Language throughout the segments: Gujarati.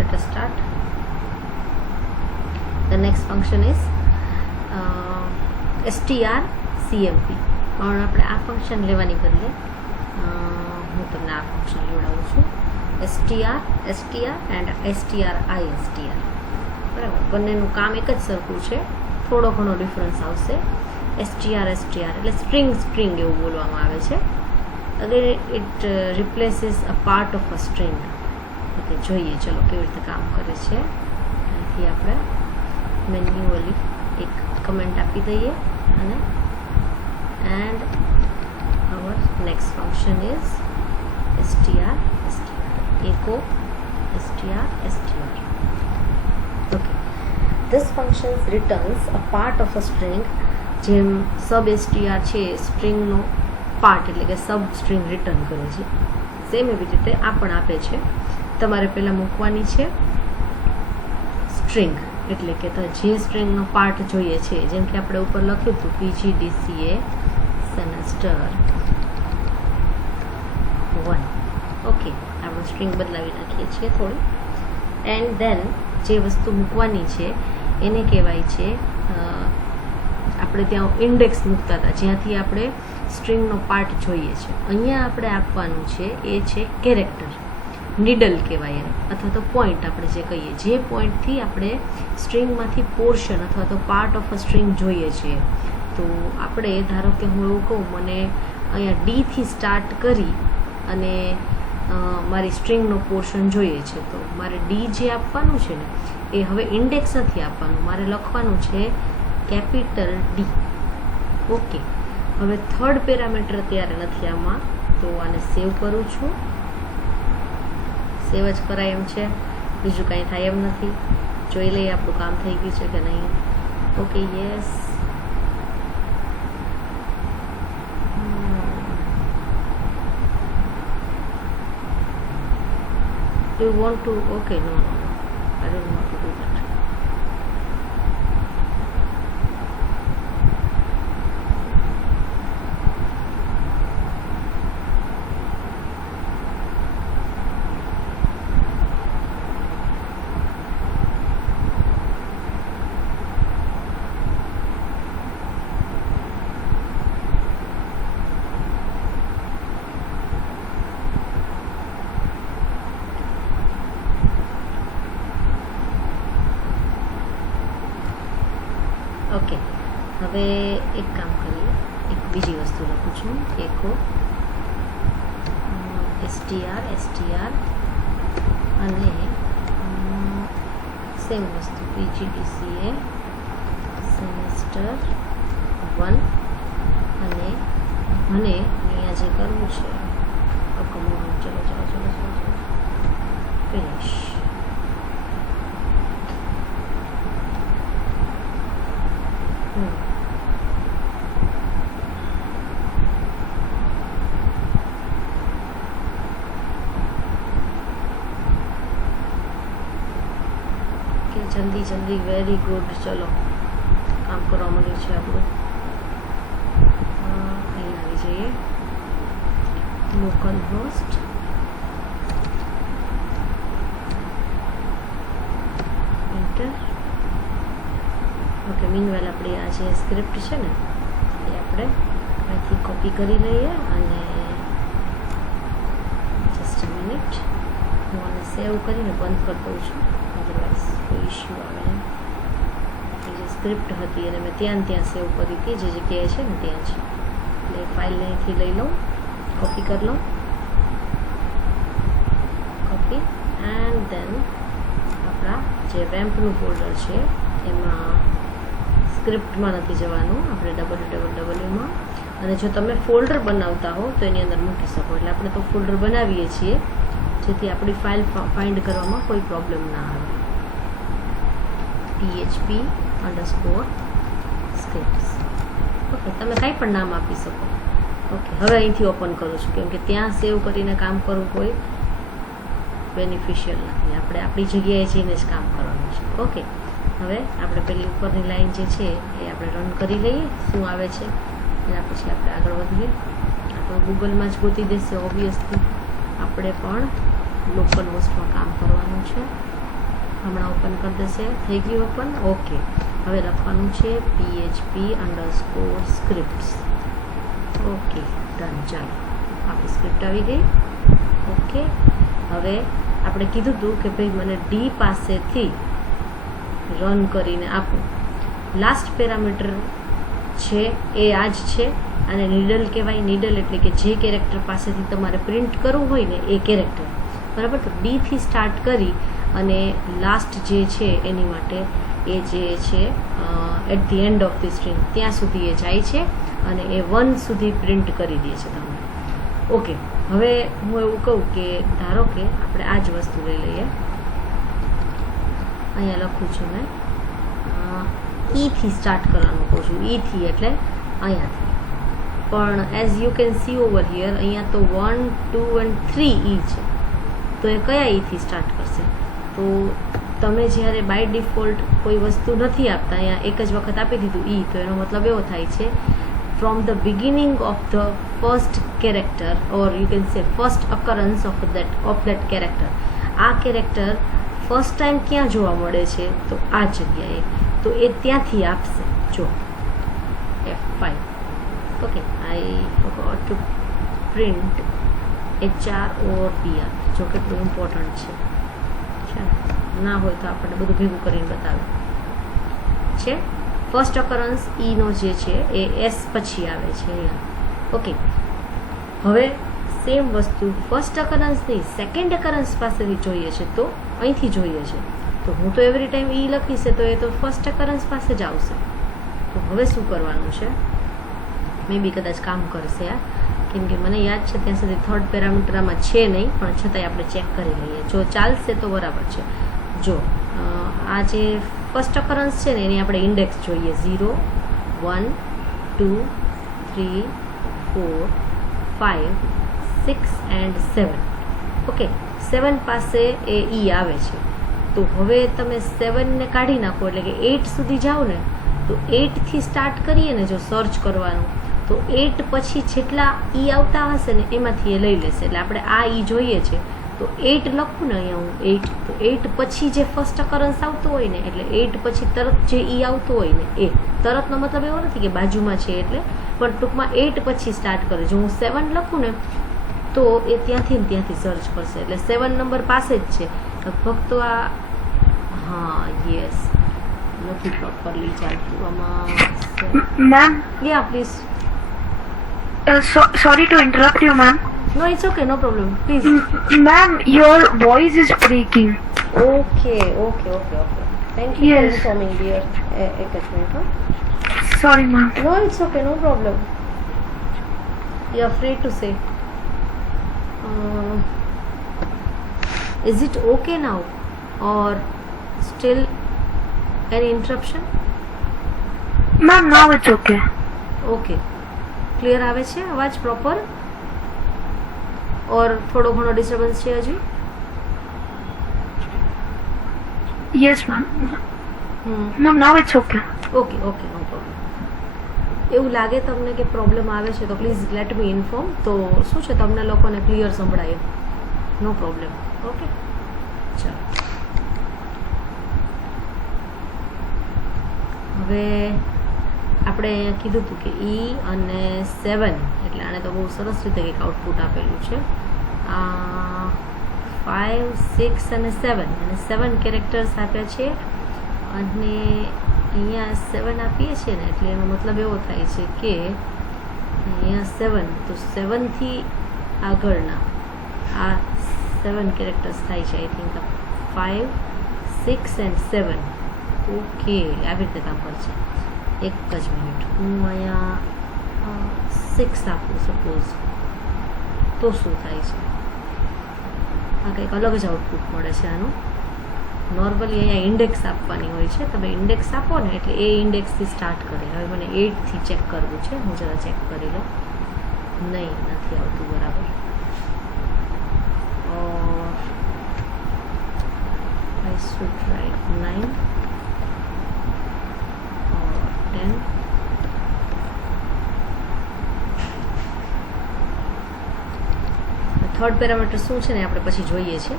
let us start. The next function is strcmp. પણ આપણે આ ફંક્શન લેવાની બદલે હું તમને આ ફંક્શન લેવડાવું છું. str and str. બરાબર, બંનેનું કામ એક જ સરખું છે, થોડો ઘણો ડિફરન્સ આવશે. str એટલે સ્ટ્રિંગ એવું બોલવામાં આવે છે. Again it replaces a part of a string. Okay, જોઈએ ચલો કેવી રીતે કામ કરે છે. અહીંથી આપણે મેન્યુઅલી એક કમેન્ટ આપી દઈએ અને and our next function is str echo str. Okay, this function returns a part of a string. જેમ સબ str છે સ્ટ્રિંગનો પાર્ટ એટલે કે સબ સ્ટ્રિંગ રિટર્ન કરે છે, સેમ એવી રીતે આ પણ આપે છે. તમારે પહેલાં મૂકવાની છે સ્ટ્રિંગ, એટલે કે જે સ્ટ્રિંગનો પાર્ટ જોઈએ છે, જેમ કે આપણે ઉપર લખ્યું હતું PGDCA સેમેસ્ટર 1. ઓકે, આપણે સ્ટ્રિંગ બદલાવી નાખીએ છીએ થોડી. એન્ડ દેન જે વસ્તુ મૂકવાની છે એને કહેવાય છે, આપણે ત્યાં ઇન્ડેક્સ મૂકતા હતા જ્યાંથી આપણે સ્ટ્રિંગનો પાર્ટ જોઈએ છે. અહીંયા આપણે આપવાનું છે એ છે કેરેક્ટર, નીડલ કહેવાય એને, અથવા તો પોઈન્ટ આપણે જે કહીએ, જે પોઈન્ટથી આપણે સ્ટ્રિંગમાંથી પોર્શન અથવા તો પાર્ટ ઓફ અ સ્ટ્રિંગ જોઈએ છીએ. તો આપણે ધારો કે હું એવું કહું, મને અહીંયા ડીથી સ્ટાર્ટ કરી અને મારી સ્ટ્રિંગનો પોર્શન જોઈએ છે, તો મારે ડી જે આપવાનું છે ને એ હવે ઇન્ડેક્સ નથી આપવાનું, મારે લખવાનું છે કેપિટલ ડી. ઓકે, હવે થર્ડ પેરામીટર અત્યારે નથી આમાં, તો આને સેવ કરું છું. સેવ જ કરાય એમ છે, બીજું કાંઈ થાય એમ નથી. જોઈ લઈએ આપણું કામ થઈ ગયું છે કે નહીં. Okay, yes. Do you want to? Okay, no, I don't want to do that. Okay, હવે એક કામ કરીએ, એક બીજી વસ્તુ લખું છું, એકો str અને સેમ વસ્તુ PGDCA સેમેસ્ટર 1 અને મને અહીંયા જે કરવું છે, ચલો ફિનિશ. જલ્દી વેરી ગુડ. ચલો કામ કરવા માંડ્યું છે આપણું. અહીં આવી જઈએ, local host enter. Okay, meanwhile આપણી આ જે સ્ક્રિપ્ટ છે ને એ આપણે અહીંથી કોપી કરી લઈએ અને જસ્ટ અ મિનિટ હું આને સેવ કરીને બંધ કરી દઉં છું, અદરવાઇઝ કોઈ ઇશ્યુ આવે નહીં. એ જે સ્ક્રિપ્ટ હતી અને મેં ત્યાં સેવ કરી હતી, જે જગ્યાએ છે ને ત્યાં છે. એટલે ફાઇલને અહીંથી લઈ લઉં, કોપી કરી લઉં, કોપી એન્ડ દેન આપણા જે રેમ્પનું ફોલ્ડર છે એમાં સ્ક્રિપ્ટમાં નથી જવાનું, આપણે www અને જો તમે ફોલ્ડર બનાવતા હો તો એની અંદર મૂકી શકો. એટલે આપણે તો ફોલ્ડર બનાવીએ છીએ જેથી આપણી ફાઇલ ફાઇન્ડ કરવામાં કોઈ પ્રોબ્લેમ ના આવે. php_scripts. ઓકે, તમે કાંઈ પણ નામ આપી શકો. ઓકે, હવે અહીંથી ઓપન કરું છું, કેમ કે ત્યાં સેવ કરીને કામ કરવું કોઈ બેનિફિશિયલ નથી. આપણે આપણી જગ્યાએ જઈને જ કામ કરવાનું છે. ઓકે, હવે આપણે પેલી ઉપરની લાઈન જે છે એ આપણે રન કરી લઈએ, શું આવે છે એના પછી આપણે આગળ વધીએ. આપણે ગૂગલમાં જ ગોતી દેશે ઓબ્વિયસલી, આપણે પણ લોકલ હોસ્ટમાં કામ કરવાનું છે. હમણાં ઓપન કરી દેશે. થઈ ગયું ઓપન. ઓકે, હવે લખવાનું છે php_scripts. Okay done. ચાલો આપણી સ્ક્રિપ્ટ આવી ગઈ. ઓકે, હવે આપણે કીધું હતું કે ભાઈ મને ડી પાસેથી રન કરીને આપો. લાસ્ટ પેરામીટર છે એ આ જ છે, અને નીડલ કહેવાય. નીડલ એટલે કે જે કેરેક્ટર પાસેથી તમારે પ્રિન્ટ કરવું હોય ને એ કેરેક્ટર, બરાબર. તો ડીથી સ્ટાર્ટ કરી અને લાસ્ટ જે છે એની માટે એ જે છે at the end of the string ત્યાં સુધી એ જાય છે અને એ 1 સુધી પ્રિન્ટ કરી દે છે તમને. ઓકે, હવે હું એવું કહું કે ધારો કે આપણે આ જ વસ્તુ લઈ લઈએ. અહીંયા લખું છું મેં ઈથી સ્ટાર્ટ કરવાનું કહું છું. ઈથી એટલે અહીંયાથી. પણ as you can see over here અહીંયા તો 1, 2 and 3 ઈ છે. તો એ કયા ઈથી સ્ટાર્ટ કરશે? તો તમે જ્યારે બાય ડિફોલ્ટ કોઈ વસ્તુ નથી આપતા, અહીંયા એક જ વખત આપી દીધું ઈ, તો એનો મતલબ એવો થાય છે from the beginning of the first character, or you can say first occurrence of that character. આ કેરેક્ટર ફર્સ્ટ ટાઈમ ક્યાં જોવા મળે છે? તો આ જગ્યાએ. તો એ ત્યાંથી આપશે. જો F5. Okay, I forgot to print HR or PR. જો કેટલું ઇમ્પોર્ટન્ટ છે ને? ના હોય તો આપણને બધું ભેગું કરીને બતાવે છે. ફર્સ્ટ અકરન્સ ઈનો જે છે એ એસ પછી આવે છે અહીંયા. ઓકે, હવે સેમ વસ્તુ ફર્સ્ટ અકરન્સ નહીં, સેકન્ડ અકરન્સ પાસેથી જોઈએ છે, તો અહીંથી જોઈએ છે. તો હું તો એવરી ટાઈમ ઈ લખીશ તો એ તો ફર્સ્ટ અકરન્સ પાસે જ આવશે. તો હવે શું કરવાનું છે? મે બી કદાચ કામ કરશે આ, કેમ કે મને યાદ છે ત્યાં સુધી થર્ડ પેરામીટર આમાં છે નહીં, પણ છતાંય આપણે ચેક કરી લઈએ. જો ચાલશે તો બરાબર છે. જો આ જે ફર્સ્ટ અકરન્સ છે ને એની આપણે ઇન્ડેક્સ જોઈએ. 0, 1, 2, 3, 4, 5, 6 and 7. ઓકે, 7 પાસે એ ઈ આવે છે. તો હવે તમે 7ને કાઢી નાખો એટલે કે 8 સુધી જાઓ ને, તો 8થી સ્ટાર્ટ કરીએ ને જો સર્ચ કરવાનું, તો 8 પછી જેટલા ઈ આવતા હશે ને એમાંથી એ લઈ લેશે. એટલે આપણે આ ઈ જોઈએ છે તો 8 લખું ને અહીંયા હું 8, તો 8 પછી જે ફર્સ્ટ અકરન્સ આવતો હોય ને, એટલે 8 પછી તરત જે ઈ આવતો હોય ને એ તરતનો મતલબ એવો નથી કે બાજુમાં છે એટલે, પણ ટૂંકમાં 8 પછી સ્ટાર્ટ કરે. જો હું 7 લખું ને તો એ ત્યાંથી સર્ચ કરશે. એટલે 7 નંબર પાસે જ છે લગભગ. તો આ હા યસ નથી પ્રોપરલી ચાલતું આમાં. Ma'am, yeah please. sorry to interrupt you, ma'am. No, it's okay, no problem. Please. Ma'am, your voice is breaking. Okay. Thank you for Yes. informing, dear. एक मिनट. हाँ. Sorry, ma'am. No, it's okay, no problem. You are free to say. Is it okay now, or still any interruption? Ma'am, now it's okay. Okay. Clear આવે છે અવાજ પ્રોપર? और થોડો ઘણો ડિસ્ટર્બન્સ છે હજી? Yes, ma'am. Ma'am, now it's okay. Okay, no problem. એવું લાગે તમને કે પ્રોબ્લેમ આવે છે તો પ્લીઝ લેટ મી ઇન્ફોર્મ. તો શું છે તમને લોકોને ક્લિયર સંભળાય? નો પ્રોબ્લેમ. ઓકે, ચાલો. હવે આપણે અહીંયા કીધું હતું કે ઈ અને 7, એટલે આને તો બહુ સરસ રીતે કંઈક આઉટપુટ આપેલું છે. 5, 6 અને 7, અને 7 કેરેક્ટર્સ આપ્યા છે. અને અહીંયા 7 આપીએ છીએ ને એટલે એનો મતલબ એવો થાય છે કે અહીંયા 7, તો 7થી આગળના આ 7 કેરેક્ટર્સ થાય છે. I think 5, 6 and 7. ઓકે, આવી રીતે કામ કરશે. એક જ મિનિટ, હું અહીંયા 6 આપું સપોઝ, તો શું થાય છે? આ કંઈક અલગ જ આઉટપુટ મળે છે આનું. નોર્મલી અહીંયા ઇન્ડેક્સ આપવાની હોય છે. તમે ઇન્ડેક્સ આપો ને એટલે એ ઇન્ડેક્સથી સ્ટાર્ટ કરે. હવે મને 8થી ચેક કરવું છે, હું જરા ચેક કરી લઉં. નહીં, નથી આવતું બરાબર. I should write 9 or 10. Third parameter શું છે ને આપણે પછી જોઈએ છીએ.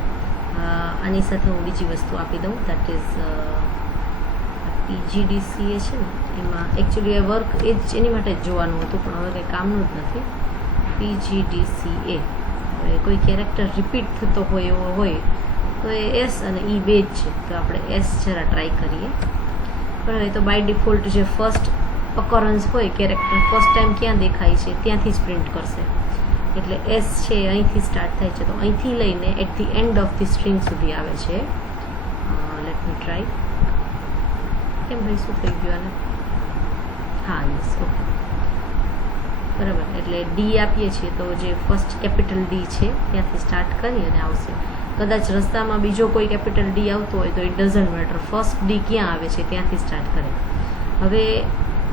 આની સાથે હું બીજી વસ્તુ આપી દઉં, દેટ ઇઝ PGDCA છે ને, એમાં એકચ્યુઅલી એ વર્ક એ જ એની માટે જ જોવાનું હતું, પણ હવે કંઈ કામનું જ નથી. PGDCA, હવે કોઈ કેરેક્ટર રિપીટ થતો હોય એવો હોય તો એ એસ અને ઈ બે જ છે, તો આપણે એસ જરા ટ્રાય કરીએ. બરાબર, તો બાય ડિફોલ્ટ જે ફર્સ્ટ અકરન્સ હોય કેરેક્ટર ફર્સ્ટ ટાઈમ ક્યાં દેખાય છે ત્યાંથી જ પ્રિન્ટ કરશે. એટલે એસ છે અહીંથી સ્ટાર્ટ થાય છે, તો અહીંથી લઈને at the end of the string સુધી આવે છે. Let me try. કેમ ભાઈ, શું થઈ ગયું આને? હા, યસ, ઓકે, બરાબર. એટલે ડી આપીએ છીએ તો જે ફર્સ્ટ કેપિટલ ડી છે ત્યાંથી સ્ટાર્ટ કરી અને આવશે. કદાચ રસ્તામાં બીજો કોઈ કેપિટલ ડી આવતો હોય તો it doesn't matter, first D ક્યાં આવે છે ત્યાંથી સ્ટાર્ટ કરે. હવે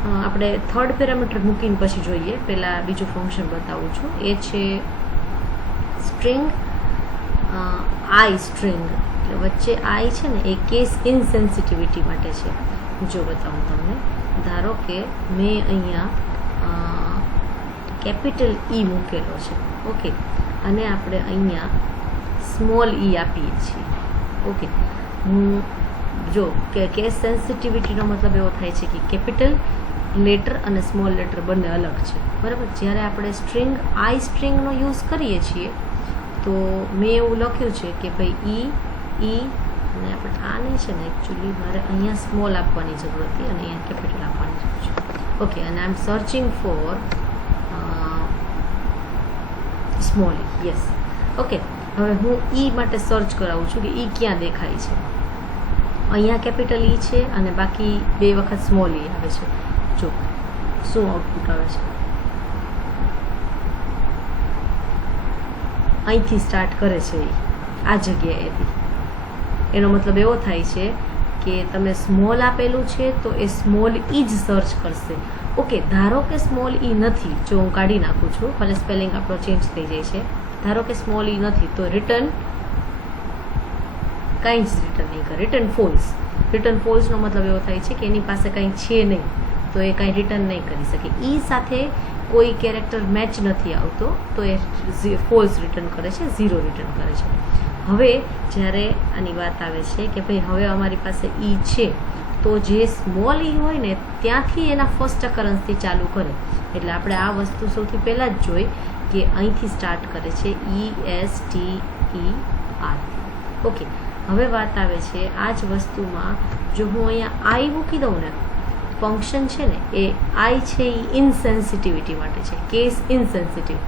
આપણે થર્ડ પેરામીટર મૂકીને પછી જોઈએ. પહેલાં બીજું ફંક્શન બતાવું છું, એ છે સ્ટ્રિંગ આઈ સ્ટ્રિંગ. એટલે વચ્ચે આઈ છે ને એ કેસ ઇનસેન્સિટિવિટી માટે છે. જો બતાવું તમને, ધારો કે મેં અહીંયા કેપિટલ ઈ મૂકેલો છે, ઓકે, અને આપણે અહીંયા સ્મોલ ઈ આપીએ છીએ, ઓકે. હું જો કે કેસ સેન્સિટિવિટીનો મતલબ એવો થાય છે કે કેપિટલ લેટર અને સ્મોલ લેટર બંને અલગ છે, બરાબર. જ્યારે આપણે સ્ટ્રિંગ આઈ સ્ટ્રિંગનો યુઝ કરીએ છીએ તો મેં એવું લખ્યું છે કે ભાઈ ઈ અને આપણે આને છે ને એકચ્યુઅલી મારે અહીંયા સ્મોલ આપવાની જરૂર હતી અને અહીંયા કેપિટલ આપવાની જરૂર છે, ઓકે. અને I am searching for small E, yes, okay. હવે હું ઈ માટે સર્ચ કરાવું છું કે ઈ ક્યાં દેખાય છે. અહીંયા કેપિટલ ઈ છે અને બાકી બે વખત સ્મોલ ઈ આવે છે. જો શું આઉટપુટ આવે છે, અહીંથી સ્ટાર્ટ કરે છે એ આ જગ્યાએથી. એનો મતલબ એવો થાય છે કે તમે સ્મોલ આપેલું છે તો એ સ્મોલ ઈ જ સર્ચ કરશે, ઓકે. ધારો કે સ્મોલ ઈ નથી, જો હું કાઢી નાખું છું, ભલે સ્પેલિંગ આપણો ચેન્જ થઈ જાય છે. ધારો કે સ્મોલ ઈ નથી તો રિટર્ન કાંઈ જ રિટર્ન નહીં કરે, રિટર્ન ફોલ્સ. રિટર્ન ફોલ્સનો મતલબ એવો થાય છે કે એની પાસે કંઈ છે નહીં, તો એ કાંઈ રિટર્ન નહીં કરી શકે. ઈ સાથે કોઈ કેરેક્ટર મેચ નથી આવતો તો એ ફોલ્સ રિટર્ન કરે છે, 0 રિટર્ન કરે છે. હવે જ્યારે આની વાત આવે છે કે ભાઈ હવે અમારી પાસે ઈ છે તો જે સ્મોલ ઈ હોય ને ત્યાંથી એના ફર્સ્ટ અકરન્સથી ચાલુ કરે. એટલે આપણે આ વસ્તુ સૌથી પહેલાં જ જોઈ કે અહીંથી સ્ટાર્ટ કરે છે ESTER, ઓકે. હવે વાત આવે છે આ જ વસ્તુમાં જો હું અહીંયા આઈ મૂકી દઉં ને, ફંક્શન છે ને એ આઈ છે એ ઇનસેન્સિટિવિટી માટે છે, કેસ ઇનસેન્સિટિવ.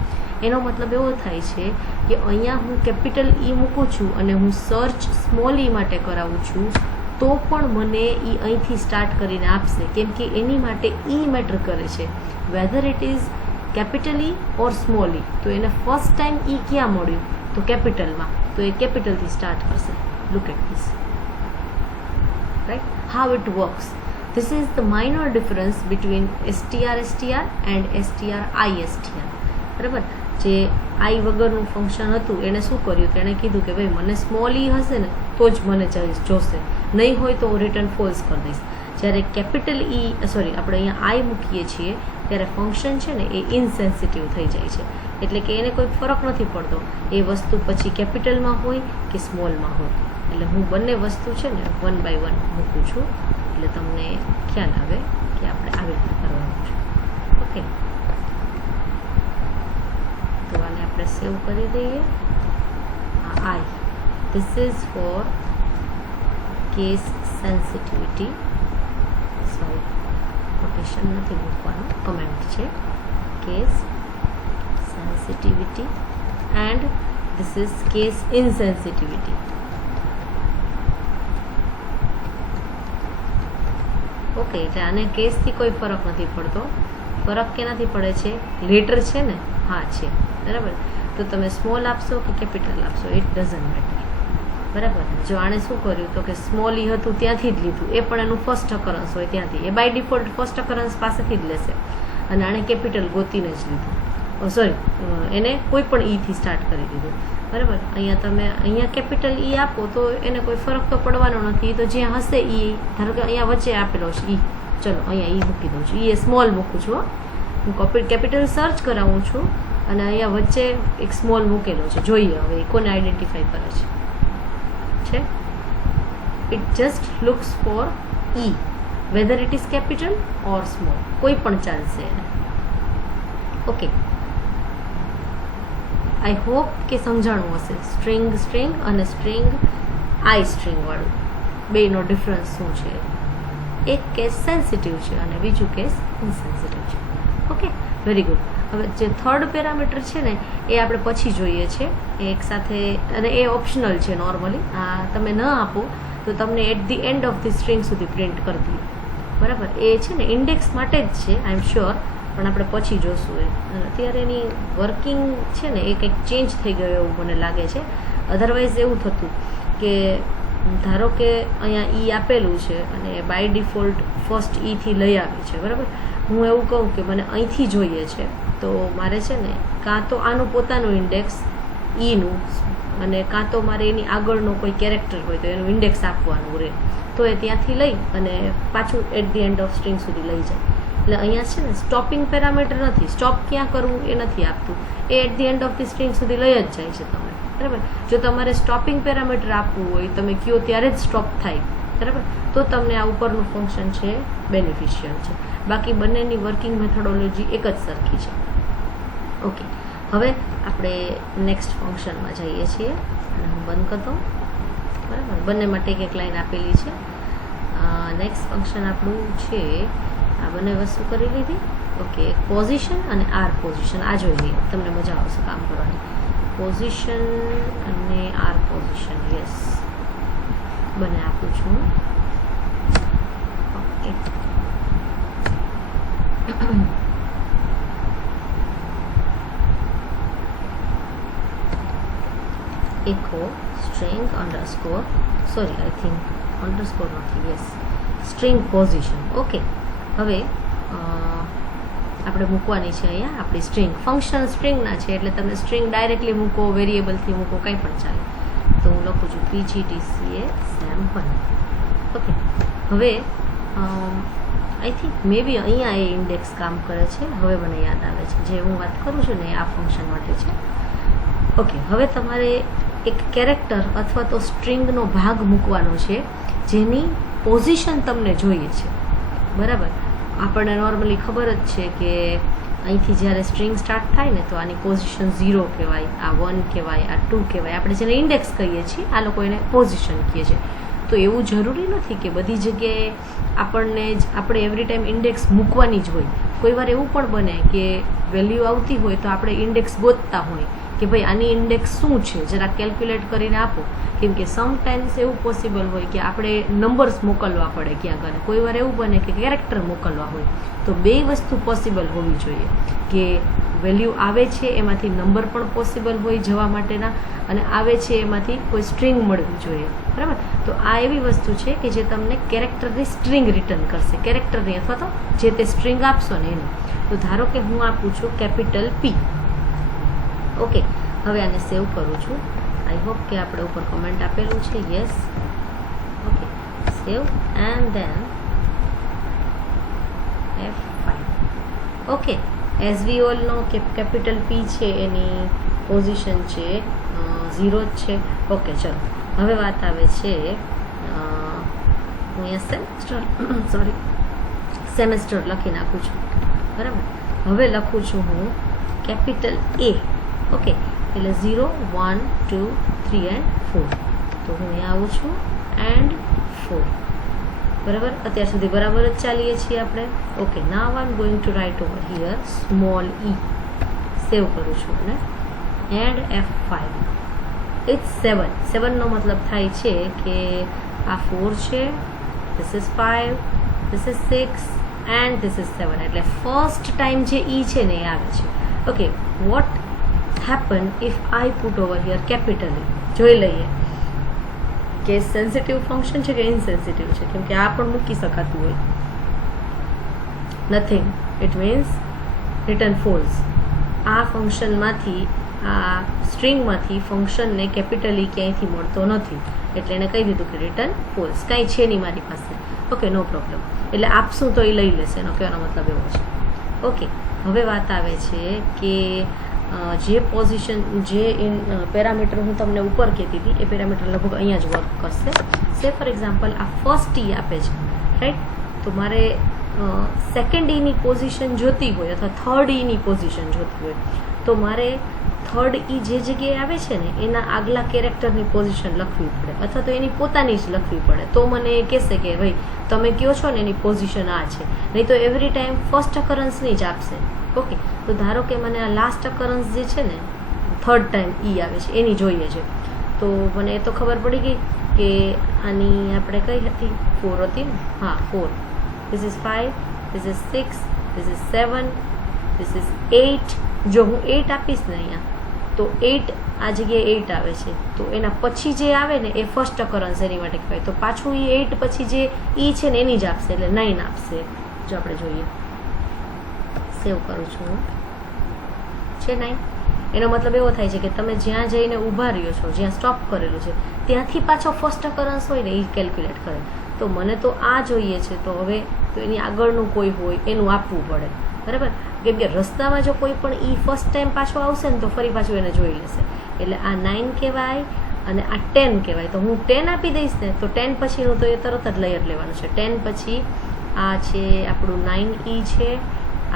એનો મતલબ એવો થાય છે કે અહીંયા હું કેપિટલ ઈ મૂકું છું અને હું સર્ચ સ્મોલ ઈ માટે કરાવું છું તો પણ મને ઈ અહીંથી સ્ટાર્ટ કરીને આપશે, કેમ કે એની માટે ઈ મેટર કરે છે, whether it is capital E or small E. તો એને ફર્સ્ટ ટાઈમ ઈ ક્યાં મળ્યું તો કેપિટલમાં, તો એ કેપિટલથી સ્ટાર્ટ કરશે. Look at this, right, how it works. This is the minor difference between STR and STR. બરાબર. જે આઈ વગરનું ફંક્શન હતું એણે શું કર્યું કે એણે કીધું કે ભાઈ મને સ્મોલ ઈ હશે ને તો જ મને જોશે, નહીં હોય તો હું રિટર્ન ફોલ્સ કરી દઈશ. જ્યારે કેપિટલ ઈ આપણે અહીંયા આઈ મૂકીએ છીએ ત્યારે ફંક્શન છે ને એ ઇનસેન્સિટિવ થઈ જાય છે. એટલે કે એને કોઈ ફરક નથી પડતો એ વસ્તુ પછી કેપિટલમાં હોય કે સ્મોલમાં હોય. એટલે હું બંને વસ્તુ છે ને 1 by 1 મૂકું છું એટલે તમને ખ્યાલ આવે કે આપણે આવી રીતે કરવાનું છે, ઓકે. તો આને આપણે સેવ કરી દઈએ. I, this is for case sensitivity. Sorry, quotation નથી મૂકવાનું, કમેન્ટ છે. Case sensitivity and this is case insensitivity. Okay. એટલે આને કેસથી કોઈ ફરક નથી પડતો. ફરક કેનાથી પડે છે? લેટર છે ને, હા છે, બરાબર. તો તમે સ્મોલ આપશો કે કેપિટલ આપશો ઇટ ડઝન્ટ મેટર, બરાબર. જો આણે શું કર્યું તો કે સ્મોલ ઈ હતું ત્યાંથી જ લીધું, એ પણ એનું ફર્સ્ટ અકરન્સ હોય ત્યાંથી, એ બાય ડિફોલ્ટ ફર્સ્ટ અકરન્સ પાસેથી જ લેશે. અને આણે કેપિટલ ગોતીને જ લીધું, એને કોઈ પણ ઈથી સ્ટાર્ટ કરી દીધું, બરાબર. અહીંયા કેપિટલ ઈ આપો તો એને કોઈ ફરક તો પડવાનો નથી. તો જ્યાં હશે ઈ, ધારો કે અહીંયા વચ્ચે આપેલો છે ઈ, ચલો અહીંયા ઈ મૂકી દઉં છું, ઈ એ સ્મોલ મૂકું છું. હું કેપિટલ સર્ચ કરાવું છું અને અહીંયા વચ્ચે એક સ્મોલ મૂકેલો છે. જોઈએ હવે એ કોને આઈડેન્ટિફાઈ કરે છે. છે. It just looks for E, whether it is capital or small, કોઈ પણ ચાલશે એને. ઓકે, આઈ હોપ કે સમજાણું હશે. સ્ટ્રિંગ અને સ્ટ્રિંગ આઈ સ્ટ્રિંગ વાળું બેનો ડિફરન્સ શું છે. એક કેસ સેન્સિટિવ છે અને બીજું કેસ ઇનસેન્સિટિવ છે. Okay, very good. હવે જે થર્ડ પેરામીટર છે ને એ આપણે પછી જોઈએ છે એક સાથે, અને એ ઓપ્શનલ છે નોર્મલી. આ તમે ન આપો તો તમને at the end of the string સુધી પ્રિન્ટ કરી દઈએ, બરાબર. એ છે ને ઇન્ડેક્સ માટે જ છે, આઈ એમ શ્યોર, પણ આપણે પછી જોશું. અત્યારે એની વર્કિંગ છે ને એ કંઈક ચેન્જ થઈ ગયો એવું મને લાગે છે. અધરવાઇઝ એવું થતું કે ધારો કે અહીંયા ઈ આપેલું છે અને બાય ડિફોલ્ટ ફર્સ્ટ ઈથી લઈ આવી છે, બરાબર. હું એવું કહું કે મને અહીંથી જોઈએ છે, તો મારે છે ને કાં તો આનું પોતાનું ઇન્ડેક્સ ઈનું, અને કાં તો મારે એની આગળનો કોઈ કેરેક્ટર હોય તો એનું ઇન્ડેક્સ આપવાનું રહે, તો એ ત્યાંથી લઈ અને પાછું at the end of string સુધી લઈ જાય. એટલે અહીંયા છે ને સ્ટોપિંગ પેરામીટર નથી, સ્ટોપ ક્યાં કરવું એ નથી આપતું, એ at the end of the string સુધી લઈ જ જાય છે તમે, બરાબર. જો તમારે સ્ટોપિંગ પેરામીટર આપવું હોય, તમે કયો ત્યારે જ સ્ટોપ થાય, બરાબર, તો તમને આ ઉપરનું ફંક્શન છે બેનિફિશિયલ છે. બાકી બંનેની વર્કિંગ મેથોડોલોજી એક જ સરખી છે. ઓકે, હવે આપણે નેક્સ્ટ ફંક્શનમાં જઈએ છીએ અને હું બંધ કરી દઉં, બરાબર. બંને માટે એક લાઈન આપેલી છે. નેક્સ્ટ ફંક્શન આપણું છે, આ બંને વસ્તુ કરી લીધી. ઓકે, પોઝિશન અને આર પોઝિશન આ જોઈ લઈએ, તમને મજા આવશે કામ કરવાની. પોઝિશન અને આર પોઝિશન, યસ, બંને આપું છું. Okay, echo string underscore, sorry, I think underscore નથી, yes, string position. ઓકે, હવે આપણે મૂકવાની છે અહીંયા આપણી સ્ટ્રિંગ. ફંક્શન સ્ટ્રિંગના છે એટલે તમે સ્ટ્રિંગ ડાયરેક્ટલી મૂકો, વેરિયેબલથી મૂકો, કંઈ પણ ચાલે. તો હું લખું છું PGTCA sam1. ઓકે, હવે આઈ થિંક મે બી અહીંયા એ ઇન્ડેક્સ કામ કરે છે. હવે મને યાદ આવે છે, જે હું વાત કરું છું ને એ આ ફંક્શન માટે છે. ઓકે, હવે તમારે એક કેરેક્ટર અથવા તો સ્ટ્રિંગનો ભાગ મૂકવાનો છે જેની પોઝિશન તમને જોઈએ છે, બરાબર. આપણને નોર્મલી ખબર જ છે કે અહીંથી જ્યારે સ્ટ્રિંગ સ્ટાર્ટ થાય ને તો આની પોઝિશન 0 કહેવાય, આ 1 કહેવાય, આ 2 કહેવાય. આપણે જેને ઇન્ડેક્સ કહીએ છીએ, આ લોકો એને પોઝિશન કહીએ છીએ. તો એવું જરૂરી નથી કે બધી જગ્યાએ આપણે એવરી ટાઈમ ઇન્ડેક્સ મૂકવાની જ હોય. કોઈ વાર એવું પણ બને કે વેલ્યુ આવતી હોય તો આપણે ઇન્ડેક્સ ગોતતા હોય કે ભાઈ આની ઇન્ડેક્સ શું છે, જરા કેલ્ક્યુલેટ કરીને આપો. કેમ કે સમટાઈમ્સ એવું પોસિબલ હોય કે આપણે નંબર્સ મોકલવા પડે ક્યાંક, અને કોઈ વાર એવું બને કે કેરેક્ટર મોકલવા હોય. તો બે વસ્તુ પોસિબલ હોવી જોઈએ કે વેલ્યુ આવે છે એમાંથી નંબર પણ પોસિબલ હોય જવા માટેના, અને આવે છે એમાંથી કોઈ સ્ટ્રિંગ મળવી જોઈએ, બરાબર. તો આ એવી વસ્તુ છે કે જે તમને કેરેક્ટરની સ્ટ્રિંગ રિટર્ન કરશે, કેરેક્ટરની અથવા તો જે તે સ્ટ્રિંગ આપશો ને એની. તો ધારો કે હું આપું છું કેપિટલ P. ઓકે, હવે આને સેવ કરું છું. આઈ હોપ કે આપણે ઉપર કમેન્ટ આપેલું છે, yes. Okay, save and then F5. Okay, as we all know capital P છે એની પોઝિશન છે 0 જ છે. ઓકે, ચલો હવે વાત આવે છે, હું અહીંયા સેમેસ્ટર લખી નાખું છું, બરાબર. હવે લખું છું હું કેપિટલ A. ઓકે, એટલે 0, 1, 2, 3 and 4. તો હું અહીંયા આવું છું એન્ડ 4, બરાબર. અત્યાર સુધી બરાબર જ ચાલીએ છીએ આપણે. Okay, now I am going to write over here small e. Save કરું છું અને એન્ડ F5. ઇટ્સ 7. 7 નો મતલબ થાય છે કે આ 4 છે, this is 5, this is 6 and this is 7. એટલે ફર્સ્ટ ટાઈમ જે e છે ને એ આવે છે. Okay, what happen if I put over here capital E. જોઈ લઈએ કે સેન્સિટિવ ફંક્શન છે કે ઇનસેન્સિટિવ છે, કેમ કે આ પણ મૂકી શકાતું હોય. Nothing, it means return false. આ ફંક્શનમાંથી, આ સ્ટ્રિંગમાંથી ફંક્શનને કેપિટલ E ક્યાંયથી મળતો નથી, એટલે એને કહી દીધું કે રિટર્ન ફોલ્સ, કાંઈ છે નહીં મારી પાસે. Okay, no problem. એટલે આપશું તો એ લઈ લેશે, એનો કહેવાનો મતલબ એવો છે. ઓકે, હવે વાત આવે છે કે જે પોઝિશન જે પેરામીટર હું તમને ઉપર કહેતી હતી એ પેરામીટર લગભગ અહીંયા જ વર્ક કરશે. સે ફોર એક્ઝામ્પલ આ ફર્સ્ટ ઈ આપે છે, રાઈટ? તો મારે સેકન્ડ ઈની પોઝિશન જોતી હોય અથવા થર્ડ ઈની પોઝિશન જોતી હોય તો મારે થર્ડ ઈ જે જગ્યાએ આવે છે ને એના આગલા કેરેક્ટરની પોઝિશન લખવી પડે અથવા તો એની પોતાની જ લખવી પડે. તો મને એ કહેશે કે ભાઈ તમે કહો છો ને એની પોઝિશન આ છે, નહીં તો એવરી ટાઈમ ફર્સ્ટ અકરન્સની જ આપશે. ઓકે, તો ધારો કે મને આ લાસ્ટ અકરન્સ જે છે ને થર્ડ ટાઈમ ઈ આવે છે એની જોઈએ છે, તો મને એ તો ખબર પડી ગઈ કે આની આપણે કઈ હતી, 4 હતી ને? હા, 4. This is 5, this is 6, this is 7, this is 8. જો હું 8 આપીશ ને અહીંયા તો 8 આ જગ્યાએ 8 આવે છે, તો એના પછી જે આવે ને એ ફર્સ્ટ અકરન્સ એની માટે કહેવાય. તો પાછું એ 8 પછી જે ઈ છે ને એની જ આપશે, એટલે 9 આપશે. જો આપણે જોઈએ, સેવ કરું છું હું, છે 9. એનો મતલબ એવો થાય છે કે તમે જ્યાં જઈને ઊભા રહ્યો છો, જ્યાં સ્ટોપ કરેલું છે ત્યાંથી પાછો ફર્સ્ટ અકરન્સ હોય ને એ કેલ્ક્યુલેટ કરે. તો મને તો આ જોઈએ છે, તો હવે તો એની આગળનું કોઈ હોય એનું આપવું પડે, બરાબર? કેમ કે રસ્તામાં જો કોઈ પણ ઈ ફર્સ્ટ ટાઈમ પાછો આવશે ને તો ફરી પાછું એને જોઈ લેશે. એટલે આ 9 કહેવાય અને આ 10 કહેવાય. તો હું 10 આપી દઈશ ને તો 10 પછીનું તો એ તરત જ લઈ જ લેવાનું છે. 10 પછી આ છે આપણું 9E છે,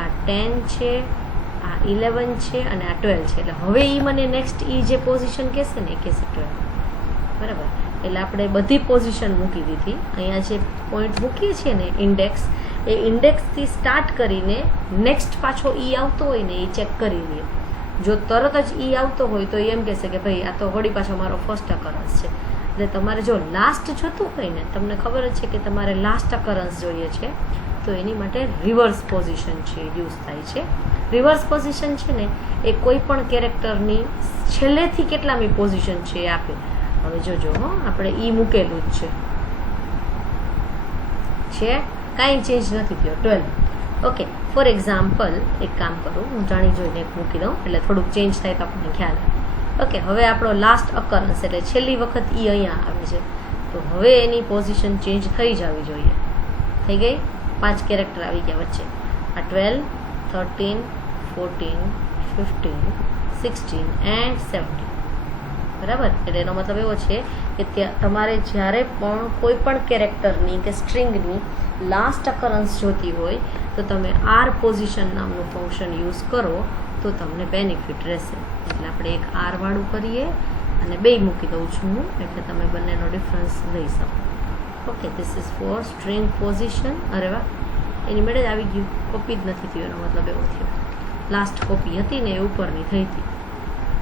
આ 10 છે, આ 11 છે અને આ 12 છે. એટલે હવે ઈ મને નેક્સ્ટ ઈ જે પોઝિશન કહેશે ને એ કહેશે 12, બરાબર? એટલે આપણે બધી પોઝિશન મૂકી દીધી. અહીંયા જે પોઈન્ટ મૂકીએ છીએ ને ઇન્ડેક્સ, એ ઇન્ડેક્સથી સ્ટાર્ટ કરીને નેક્સ્ટ પાછો ઈ આવતો હોય ને એ ચેક કરી લઈએ. જો તરત જ ઈ આવતો હોય તો એમ કહેશે કે ભાઈ આ તો વળી પાછો મારો ફર્સ્ટ અકરન્સ છે. એટલે તમારે જો લાસ્ટ જોતું હોય ને, તમને ખબર જ છે કે તમારે લાસ્ટ અકરન્સ જોઈએ છે, તો એની માટે રિવર્સ પોઝિશન છે યુઝ થાય છે. રિવર્સ પોઝિશન છે ને એ કોઈ પણ કેરેક્ટરની છેલ્લેથી કેટલામી પોઝિશન છે એ આપે. હવે જોજો, હો, આપણે ઈ મૂકેલું જ છે, કાંઈ ચેન્જ નથી થયો, 12. ઓકે, ફોર એક્ઝામ્પલ એક કામ કરું, હું જાણી જોઈને એક મૂકી દઉં એટલે થોડુંક ચેન્જ થાય તો આપણને ખ્યાલ આવે. ઓકે, હવે આપણો લાસ્ટ અકરન્સ એટલે છેલ્લી વખત ઈ અહીંયા આવે છે, તો હવે એની પોઝિશન ચેન્જ થઈ જવી જોઈએ. થઈ ગઈ? 5 કેરેક્ટર આવી ગયા વચ્ચે. આ 12, 13, 14, 15, 16 એન્ડ 17, બરાબર? એટલે એનો મતલબ એવો છે કે ત્યાં તમારે જ્યારે પણ કોઈ પણ કેરેક્ટરની કે સ્ટ્રિંગની લાસ્ટ અકરન્સ જોતી હોય તો તમે આર પોઝિશન નામનું ફંક્શન યુઝ કરો તો તમને બેનિફિટ રહેશે. એટલે આપણે એક આર વાળું કરીએ અને 2 મૂકી દઉં છું હું, એટલે તમે બંનેનો ડિફરન્સ લઈ શકો. Okay, this is four string position. અરે વાહ, એની મેળે જ આવી ગયું, કોપી જ નથી થયું. એનો મતલબ એવો થયો લાસ્ટ કોપી હતી ને એ ઉપરની થઈ હતી,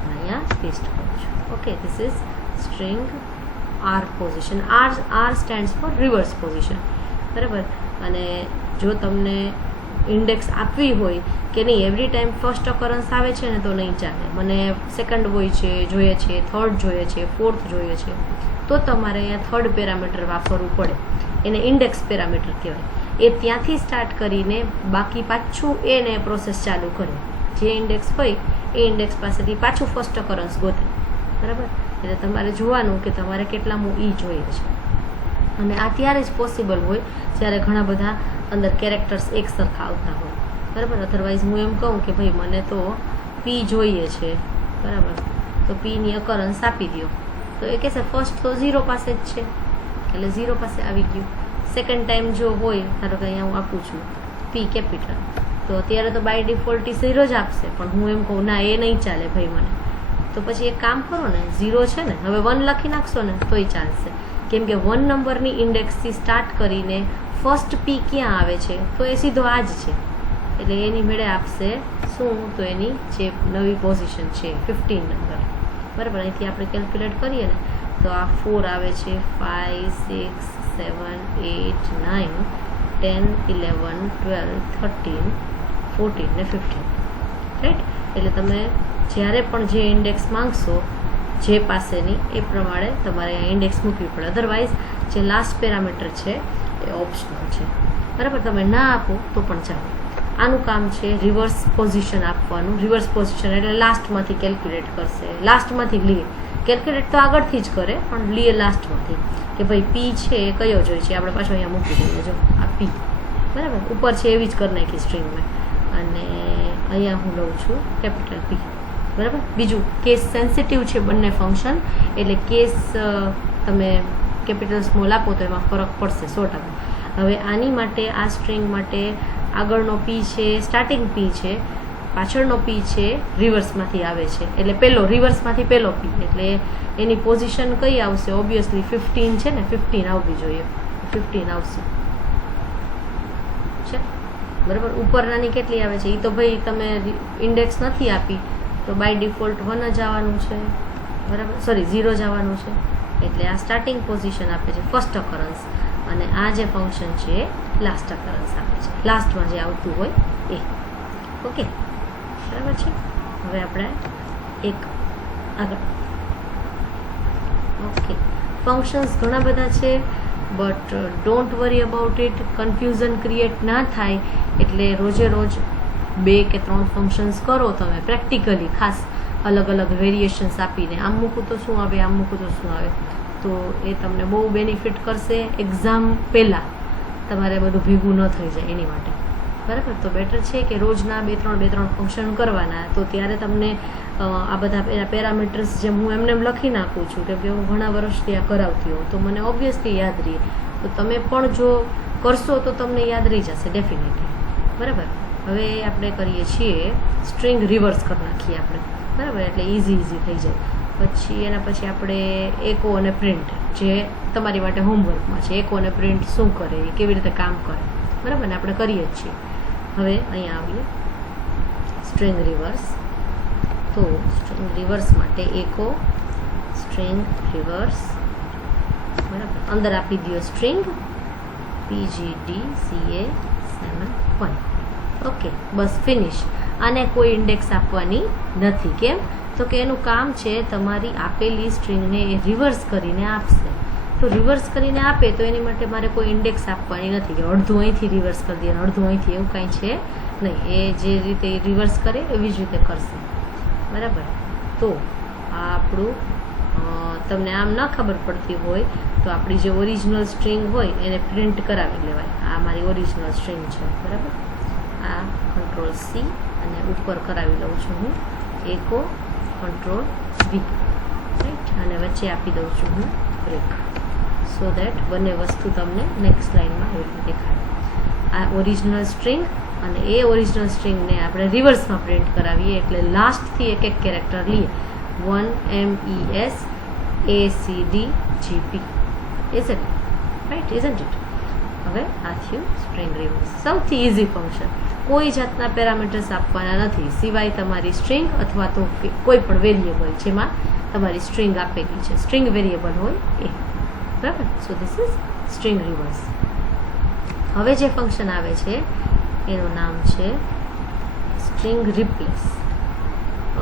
અહીંયા પેસ્ટ કરું છું. Okay, this is string R position. R stands for reverse position, બરાબર? અને જો તમને ઇન્ડેક્સ આપવી હોય કે નહીં એવરી ટાઈમ ફર્સ્ટ અકરન્સ આવે છે ને તો નહીં ચાલે. મને સેકન્ડ હોય છે જોઈએ છે, થર્ડ જોઈએ છે, ફોર્થ જોઈએ છે, તો તમારે અહીંયા થર્ડ પેરામીટર વાપરવું પડે. એને ઇન્ડેક્સ પેરામીટર કહેવાય. એ ત્યાંથી સ્ટાર્ટ કરીને બાકી પાછું એને પ્રોસેસ ચાલુ કરે. જે ઇન્ડેક્સ હોય એ ઇન્ડેક્સ પાસેથી પાછું ફર્સ્ટ અકરન્સ ગોતે, બરાબર? એટલે તમારે જોવાનું કે તમારે કેટલામું ઈ જોઈએ છે. અને આ ત્યારે જ પોસિબલ હોય જ્યારે ઘણા બધા અંદર કેરેક્ટર્સ એક સરખા આવતા હોય, બરાબર? અધરવાઇઝ હું એમ કહું કે ભાઈ મને તો પી જોઈએ છે, બરાબર? તો પીની અકરન્સ આપી દો, તો એ કહેશે ફર્સ્ટ તો 0 પાસે જ છે, એટલે 0 પાસે આવી ગયું. સેકન્ડ ટાઈમ જો હોય, ધારો કે અહીંયા હું આપું છું પી કેપિટલ, તો અત્યારે તો બાય ડિફોલ્ટ 0 જ આપશે, પણ હું એમ કહું ના એ નહીં ચાલે ભાઈ મને, તો પછી એક કામ કરો ને, 0 છે ને હવે 1 લખી નાખશો ને તોય ચાલશે. કેમ કે 1 નંબરની ઇન્ડેક્સથી સ્ટાર્ટ કરીને ફર્સ્ટ પી ક્યાં આવે છે તો એ સીધો આ જ છે, એટલે એની મેળે આપશે શું, તો એની જે નવી પોઝિશન છે 15 નંબર, બરાબર? અહીંથી આપણે કેલ્ક્યુલેટ કરીએ ને તો આ 4 આવે છે, 5, 6, 7, 8, 9, 10, 11, 12, 13, 14 ને 15, રાઈટ? એટલે તમે જ્યારે પણ જે ઇન્ડેક્સ માંગશો જે પાસેની એ પ્રમાણે તમારે આ ઇન્ડેક્સ મૂકવી પડે. અધરવાઇઝ જે લાસ્ટ પેરામીટર છે એ ઓપ્શનલ છે, બરાબર? તમે ના આપો તો પણ ચાલે. આનું કામ છે રિવર્સ પોઝિશન આપવાનું. રિવર્સ પોઝિશન એટલે લાસ્ટમાંથી કેલ્ક્યુલેટ કરશે, લાસ્ટમાંથી લીએ. કેલ્ક્યુલેટ તો આગળથી જ કરે પણ લીએ લાસ્ટમાંથી કે ભાઈ પી છે એ કયો જોઈએ છે, આપણે પાછો અહીંયા મૂકી દઈએ. જો આ પી, બરાબર? ઉપર છે એવી જ કરી નાખી સ્ટ્રિંગમાં, અને અહીંયા હું લઉં છું કેપિટલ પી, બરાબર. બીજું કેસ સેન્સિટિવ છે બંને ફંક્શન, એટલે કેસ તમે કેપિટલ સ્મોલ આપો તો એમાં ફરક પડશે 100%. હવે આની માટે, આ સ્ટ્રિંગ માટે આગળનો પી છે સ્ટાર્ટિંગ પી છે, પાછળનો પી છે રિવર્સમાંથી આવે છે, એટલે રિવર્સમાંથી પહેલો પી, એટલે એની પોઝિશન કઈ આવશે? ઓબ્વિયસલી 15 છે ને, 15 આવવી જોઈએ, 15 આવશે છે બરાબર. ઉપરનાની કેટલી આવે છે એ તો ભાઈ તમે ઇન્ડેક્સ નથી આપી તો બાય ડિફોલ્ટ 1 જ આવવાનું છે બરાબર, સોરી 0 જ આવવાનું છે, એટલે આ સ્ટાર્ટિંગ પોઝિશન આપે છે ફર્સ્ટ અકરન્સ, અને આ જે ફંક્શન છે લાસ્ટ અકરન્સ આપે છે, લાસ્ટમાં જે આવતું હોય એ. ઓકે બરાબર છે. હવે આપણે એક આગળ. ઓકે, ફંક્શન્સ ઘણા બધા છે, but don't worry about it. Confusion create ના થાય એટલે રોજે રોજ 2 કે 3 ફંક્શન્સ કરો તમે પ્રેક્ટિકલી, ખાસ અલગ અલગ વેરિએશન્સ આપીને, આમ મૂકું તો શું આવે, આમ મૂકું તો શું આવે, તો એ તમને બહુ બેનિફિટ કરશે. એક્ઝામ પહેલાં તમારે બધું ભેગું ન થઈ જાય એની માટે બરાબર. તો બેટર છે કે રોજના 2-3 ફંક્શન કરવાના, તો ત્યારે તમને આ બધા પેરામીટર્સ જેમ હું એમને લખી નાખું છું, કેમ કે હું ઘણા વર્ષથી આ કરાવતી હોઉં તો મને ઓબ્વિયસલી યાદ રહે. તો તમે પણ જો કરશો તો તમને યાદ રહી જશે ડેફિનેટલી બરાબર. હવે આપણે કરીએ છીએ સ્ટ્રિંગ રિવર્સ કરી નાખીએ આપણે બરાબર, એટલે ઇઝી થઈ જાય. પછી એના પછી આપણે એકો અને પ્રિન્ટ, જે તમારી માટે હોમવર્કમાં છે. એકો અને પ્રિન્ટ શું કરે, કેવી રીતે કામ કરે બરાબર ને, આપણે કરીએ જ છીએ. હવે અહીંયા આવીએ સ્ટ્રિંગ રિવર્સ. તો સ્ટ્રિંગ રિવર્સ માટે એકો સ્ટ્રિંગ રિવર્સ બરાબર, અંદર આપી દો સ્ટ્રિંગ PGDCA71. ઓકે, બસ ફિનિશ. આને કોઈ ઇન્ડેક્સ આપવાની નથી. કેમ? તો કે એનું કામ છે તમારી આપેલી સ્ટ્રિંગને એ રિવર્સ કરીને આપશે. તો રિવર્સ કરીને આપે તો એની માટે મારે કોઈ ઇન્ડેક્સ આપવાની નથી કે અડધું અહીંથી રિવર્સ કરી દે અડધું અહીંથી, એવું કાંઈ છે નહીં. એ જે રીતે રિવર્સ કરે એવી જ રીતે કરશે બરાબર. તો આ આપણું તમને આમ ન ખબર પડતી હોય તો આપણી જે ઓરિજિનલ સ્ટ્રિંગ હોય એને પ્રિન્ટ કરાવી લેવાય. આ મારી ઓરિજિનલ સ્ટ્રિંગ છે બરાબર. આ Ctrl+C અને ઉપર કરાવી લઉં છું હું એકો Ctrl+V રાઈટ, અને વચ્ચે આપી દઉં છું હું બ્રેક, સો દેટ બંને વસ્તુ તમને નેક્સ્ટ લાઇનમાં એવી દેખાય. આ ઓરિજિનલ સ્ટ્રિંગ અને એ ઓરિજિનલ સ્ટ્રિંગને આપણે રિવર્સમાં પ્રિન્ટ કરાવીએ, એટલે લાસ્ટથી એક કેરેક્ટર લઈએ. 1MESACDGP is it right, isn't it? હવે આ થયું સ્ટ્રિંગ રિવર્સ. સૌથી ઇઝી ફંક્શન, કોઈ જાતના પેરામીટર્સ આપવાના નથી સિવાય તમારી સ્ટ્રિંગ અથવા તો કોઈ પણ વેરિયેબલ જેમાં તમારી સ્ટ્રિંગ આપેલી છે, સ્ટ્રિંગ વેરિયેબલ હોય એ બરાબર. So this is string reverse. હવે જે ફંક્શન આવે છે એનું નામ છે સ્ટ્રિંગ રિપ્લેસ.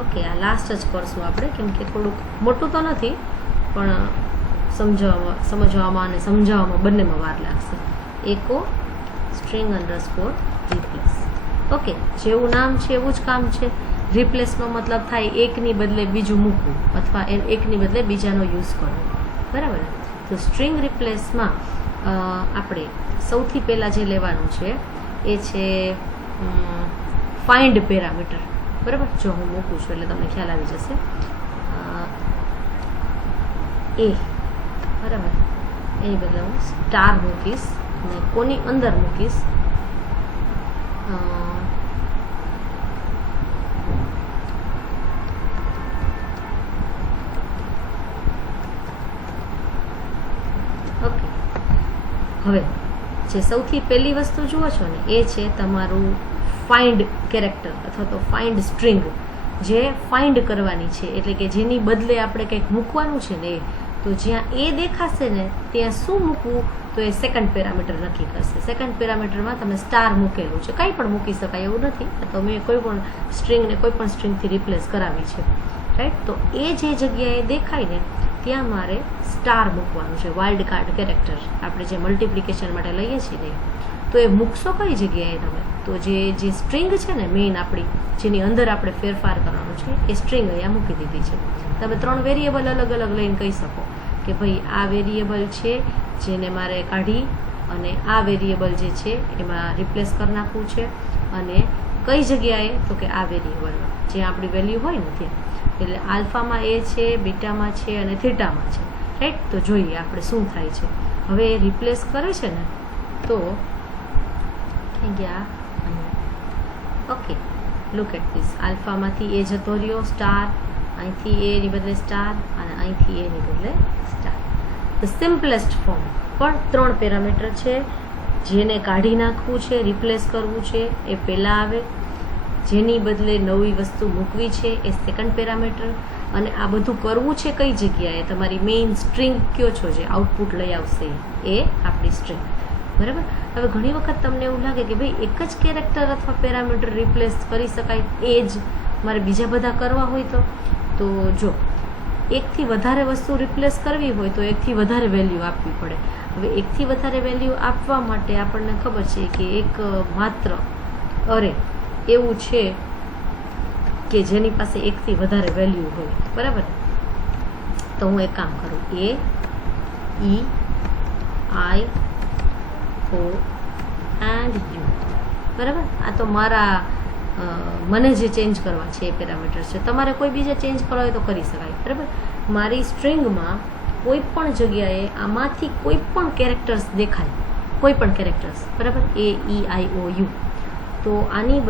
ઓકે, આ લાસ્ટ જ કરશું આપણે, કેમ કે થોડુંક મોટું તો નથી પણ સમજવામાં અને સમજાવવામાં બંનેમાં વાર લાગશે. એકો સ્ટ્રિંગ અંડરસ્કોર રિપ્લેસ. ઓકે, જેવું નામ છે એવું જ કામ છે. રિપ્લેસનો મતલબ થાય એકની બદલે બીજું મૂકવું અથવા એકની બદલે બીજાનો યુઝ કરવો બરાબર. તો સ્ટ્રિંગ રિપ્લેસમાં આપણે સૌથી પહેલાં જે લેવાનું છે એ છે ફાઇન્ડ પેરામીટર બરાબર. જો હું મૂકું છું એટલે તમને ખ્યાલ આવી જશે. એ બરાબર, એની બદલે હું સ્ટાર મૂકીશ અને કોની અંદર મૂકીશ ઓકે. હવે જે સૌથી પહેલી વસ્તુ જુઓ છો ને એ છે તમારું ફાઇન્ડ કેરેક્ટર અથવા તો ફાઇન્ડ સ્ટ્રિંગ, જે ફાઇન્ડ કરવાની છે, એટલે કે જેની બદલે આપણે કંઈક મૂકવાનું છે ને તો જ્યાં એ દેખાશે ને ત્યાં શું મૂકવું તો એ સેકન્ડ પેરામીટર નક્કી કરશે. સેકન્ડ પેરામીટરમાં તમે સ્ટાર મૂકેલું છે, કંઈ પણ મૂકી શકાય એવું નથી, તો મેં કોઈ પણ સ્ટ્રિંગને કોઈ પણ સ્ટ્રિંગથી રિપ્લેસ કરાવી છે રાઈટ. તો એ જે જગ્યાએ દેખાય ને ત્યાં મારે સ્ટાર મૂકવાનું છે, વાઇલ્ડ કાર્ડ કેરેક્ટર આપણે જે મલ્ટિપ્લિકેશન માટે લઈએ છીએ ને. તો એ મૂકશો કઈ જગ્યાએ તમે? તો જે સ્ટ્રિંગ છે ને મેઇન આપણી, જેની અંદર આપણે ફેરફાર કરવાનું છે એ સ્ટ્રિંગ અહીંયા મૂકી દીધી છે. તમે 3 વેરિયેબલ અલગ અલગ લઈને કહી શકો કે ભાઈ આ વેરિયેબલ છે જેને મારે કાઢી અને આ વેરિયેબલ જે છે એમાં રિપ્લેસ કરી નાખવું છે, અને કઈ જગ્યાએ? તો કે આ વેરિયેબલમાં જ્યાં આપણી વેલ્યુ હોય ને ત્યાં. એટલે આલ્ફામાં એ છે, બીટામાં છે અને થીટામાં છે, રાઈટ? તો જોઈએ આપણે શું થાય છે. હવે એ રિપ્લેસ કરે છે ને, તો ગયા ઓકે, લુક એટ ધીસ. આલ્ફામાંથી એ જતો રહ્યો સ્ટાર, અહીંથી એની બદલે સ્ટાર અને અહીંથી એની બદલે સ્ટાર. The simplest form. પણ 3 પેરામીટર છે. જેને કાઢી નાખવું છે, રિપ્લેસ કરવું છે, એ પહેલાં આવે. જેની બદલે નવી વસ્તુ મૂકવી છે એ સેકન્ડ પેરામીટર. અને આ બધું કરવું છે કઈ જગ્યાએ? તમારી મેઇન સ્ટ્રિંગ કયો છો જે આઉટપુટ લઈ આવશે એ આપણી સ્ટ્રિંગ, બરાબર? હવે ઘણી વખત તમને એવું લાગે કે ભાઈ એક જ કેરેક્ટર અથવા પેરામીટર રિપ્લેસ કરી શકાય, એ જ મારે બીજા બધા કરવા હોય તો જો એકથી વધારે વસ્તુ રિપ્લેસ કરવી હોય તો એકથી વધારે વેલ્યુ આપવી પડે. હવે એકથી વધારે વેલ્યુ આપવા માટે આપણને ખબર છે કે એક માત્ર અરે એવું છે કે જેની પાસે એકથી વધારે વેલ્યુ હોય, બરાબર? તો હું એક કામ કરું, એ ઈ આઈ ઓ એન્ડ યુ, બરાબર? આ તો મારા મને જે ચેન્જ કરવા છે એ પેરામીટર છે. તમારે કોઈ બીજા ચેન્જ કરવા હોય તો કરી શકાય, બરાબર? મારી સ્ટ્રિંગમાં કોઈ પણ જગ્યાએ આમાંથી કોઈ પણ કેરેક્ટર્સ દેખાય, કોઈ પણ કેરેક્ટર્સ, બરાબર? એ ઈ આઈ ઓ યુ. તો આની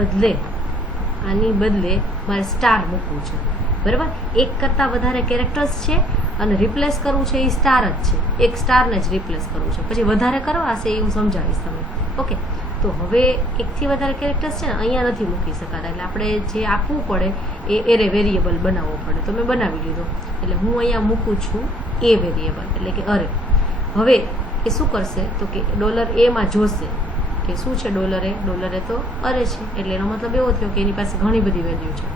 બદલે મારે સ્ટાર મૂકવું છે, બરાબર? એક કરતાં વધારે કેરેક્ટર્સ છે અને રિપ્લેસ કરવું છે એ સ્ટાર જ છે. એક સ્ટારને જ રિપ્લેસ કરવું છે. પછી વધારે કરવા હશે એ હું સમજાવીશ તમને, ઓકે? તો હવે એકથી વધારે કેરેક્ટર્સ છે ને અહીંયા નથી મૂકી શકાતા. એટલે આપણે જે આપવું પડે એ એરે વેરિયેબલ બનાવવો પડે. તો મેં બનાવી લીધો. એટલે હું અહીંયા મૂકું છું એ વેરિયેબલ, એટલે કે અરે. હવે એ શું કરશે? તો કે $a જોશે કે શું છે $a? $a તો અરે છે. એટલે એનો મતલબ એવો થયો કે એની પાસે ઘણી બધી વેલ્યુ છે.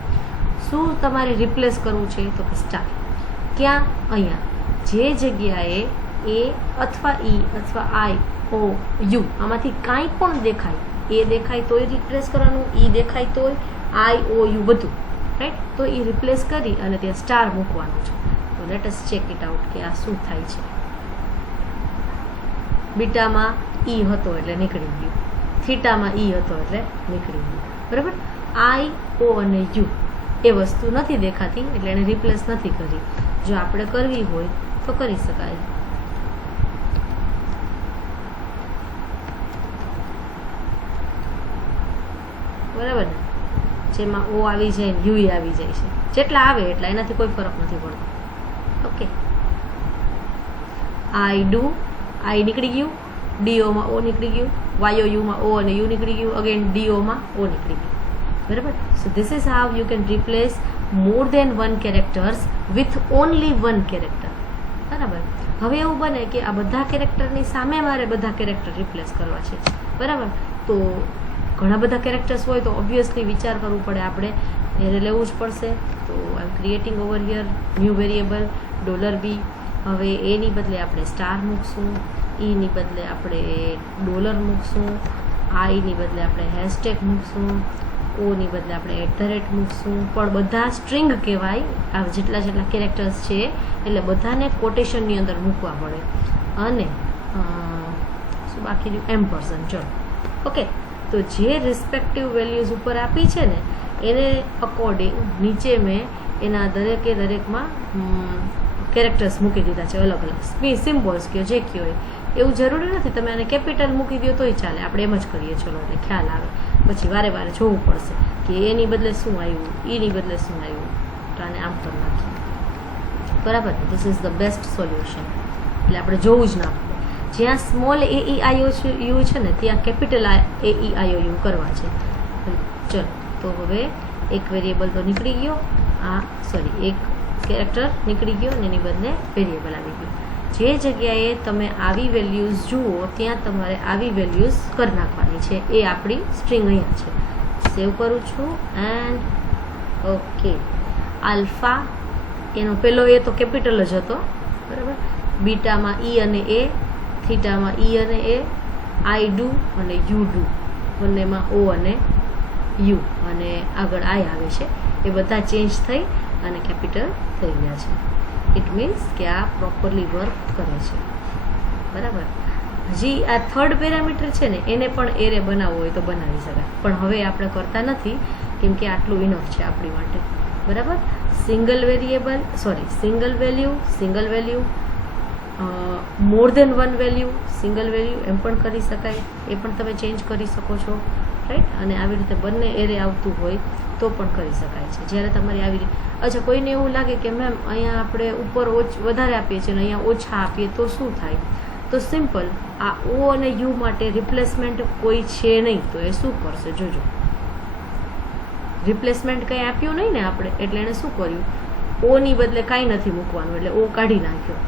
શું તમારે રિપ્લેસ કરવું છે? તો કે સ્ટાર. ક્યાં? અહીંયા. જે જગ્યાએ એ અથવા ઈ અથવા આઈ ઓ યુ આમાંથી કાંઈ પણ દેખાય, એ દેખાય તોય રિપ્લેસ કરવાનું, ઈ દેખાય તોય, આઈ ઓ યુ બધું, રાઈટ? તો એ રિપ્લેસ કરી અને ત્યાં સ્ટાર મૂકવાનું છે. તો let us check it out કે આ શું થાય છે. બીટામાં ઈ હતો એટલે નીકળી ગયું, થીટામાં ઈ હતો એટલે નીકળી ગયું, બરાબર? આઈ ઓ અને યુ એ વસ્તુ નથી દેખાતી એટલે એને રિપ્લેસ નથી કરી. જો આપણે કરવી હોય તો કરી શકાય. બરાબર ને? જેમાં ઓ આવી જાય ને યુ આવી જાય છે. જેટલા આવે એટલા, એનાથી કોઈ ફરક નથી પડતો, ઓકે? આઈ ડુ, આઈ નીકળી ગયું, ડીઓમાં ઓ નીકળી ગયું, વાયો યુમાં ઓ અને યુ નીકળી ગયું, અગેન ડીઓમાં ઓ નીકળી ગયું, બરાબર? So this is how you can replace more than one characters with only one character, બરાબર? હવે એવું બને કે આ બધા કેરેક્ટરની સામે મારે બધા કેરેક્ટર રિપ્લેસ કરવા છે, બરાબર? તો ઘણા બધા કેરેક્ટર્સ હોય તો ઓબ્વિયસલી વિચાર કરવું પડે, આપણે એરે લેવું જ પડશે. તો I am creating over here new variable $b. હવે એની બદલે આપણે સ્ટાર મૂકશું, ઈની બદલે આપણે ડોલર મૂકશું, આઈની બદલે આપણે હેશટેગ મૂકશું, ઓની બદલે આપણે @ મૂકશું. પણ બધા સ્ટ્રિંગ કહેવાય, આ જેટલા કેરેક્ટર્સ છે એટલે બધાને કોટેશનની અંદર મૂકવા પડે. અને શું બાકી રહ્યું? એમ્પરસેન્ટ. ચલો, ઓકે? તો જે રિસ્પેક્ટિવ વેલ્યુઝ ઉપર આપી છે ને એને અકોર્ડિંગ નીચે મેં એના દરેકમાં કેરેક્ટર્સ મૂકી દીધા છે, અલગ અલગ સિમ્બોલ્સ કયો જે કયો હોય. એવું જરૂરી નથી તમે આને કેપિટલ મૂકી દો તોય ચાલે, આપણે એમ જ કરીએ. ચલો, એટલે ખ્યાલ આવે. પછી વારે વારે જોવું પડશે કે એની બદલે શું આવ્યું, ઈની બદલે શું આવ્યું, તો આને આમ કરી નાખીએ, બરાબર? This is the best solution. એટલે આપણે જોવું જ ના પડે. જ્યાં small A E I U છે ને ત્યાં capital A E I U કરવા છે. ચલો, તો હવે એક વેરિયેબલ તો નીકળી ગયો, એક કેરેક્ટર નીકળી ગયો અને એની બદલે વેરિયેબલ આવી ગયું. જે જગ્યાએ તમે આવી વેલ્યુઝ જુઓ ત્યાં તમારે આવી વેલ્યુઝ કરી નાખવાની છે. એ આપણી સ્ટ્રિંગ અહીંયા છે. સેવ કરું છું એન્ડ ઓકે. આલ્ફા એનો પહેલો એ તો કેપિટલ જ હતો, બરાબર? બીટામાં ઈ અને એ, થીટામાં ઈ અને એ, આઈ ડુ અને યુ ડુ, બંનેમાં ઓ અને યુ અને આગળ આઈ આવે છે. એ બધા ચેન્જ થઈ અને કેપિટલ થઈ ગયા છે. ઇટ મીન્સ કે આ પ્રોપરલી વર્ક કરે છે, બરાબર? હજી આ થર્ડ પેરામીટર છે ને એને પણ એરે બનાવવો હોય તો બનાવી શકાય, પણ હવે આપણે કરતા નથી કેમ કે આટલું ઇનફ છે આપણી માટે. બરાબર. Single value, more than one value, single value એમ પણ કરી શકાય, એ પણ તમે ચેન્જ કરી શકો છો, રાઈટ. અને આવી રીતે બંને એરે આવતું હોય તો પણ કરી શકાય છે. જ્યારે તમારી આવી રીતે અચ્છા કોઈને એવું લાગે કે મેમ અહીંયા આપણે ઉપર વધારે આપીએ છીએ અને અહીંયા ઓછા આપીએ તો શું થાય, તો સિમ્પલ આ ઓ અને યુ માટે રિપ્લેસમેન્ટ કોઈ છે નહીં તો એ શું કરશે જોજો. રિપ્લેસમેન્ટ કંઈ આપ્યું નહીં ને આપણે, એટલે એણે શું કર્યું, ઓની બદલે કાંઈ નથી મૂકવાનું એટલે ઓ કાઢી નાખ્યો.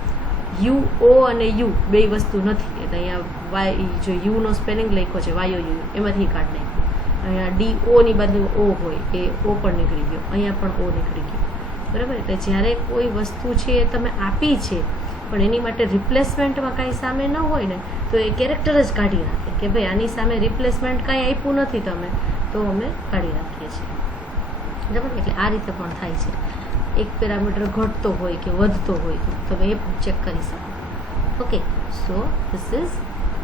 યુ ઓ અને યુ બે વસ્તુ નથી એટલે અહીંયા વાય જો યુનો સ્પેલિંગ લખ્યો છે વાયો યુ એમાંથી કાઢી નાખ્યું. અહીંયા ડી ઓની બદલે ઓ હોય એ ઓ પણ નીકળી ગયો, અહીંયા પણ ઓ નીકળી ગયો. બરાબર. એટલે જ્યારે કોઈ વસ્તુ છે એ તમે આપી છે પણ એની માટે રિપ્લેસમેન્ટમાં કાંઈ સામે ન હોય ને તો એ કેરેક્ટર જ કાઢી નાખે કે ભાઈ આની સામે રિપ્લેસમેન્ટ કાંઈ આપ્યું નથી તમે, તો અમે કાઢી નાખીએ છીએ. બરાબર. એટલે આ રીતે પણ થાય છે. એક પેરામીટર ઘટતો હોય કે વધતો હોય તો તમે એ પણ ચેક કરી શકો. Okay, so this is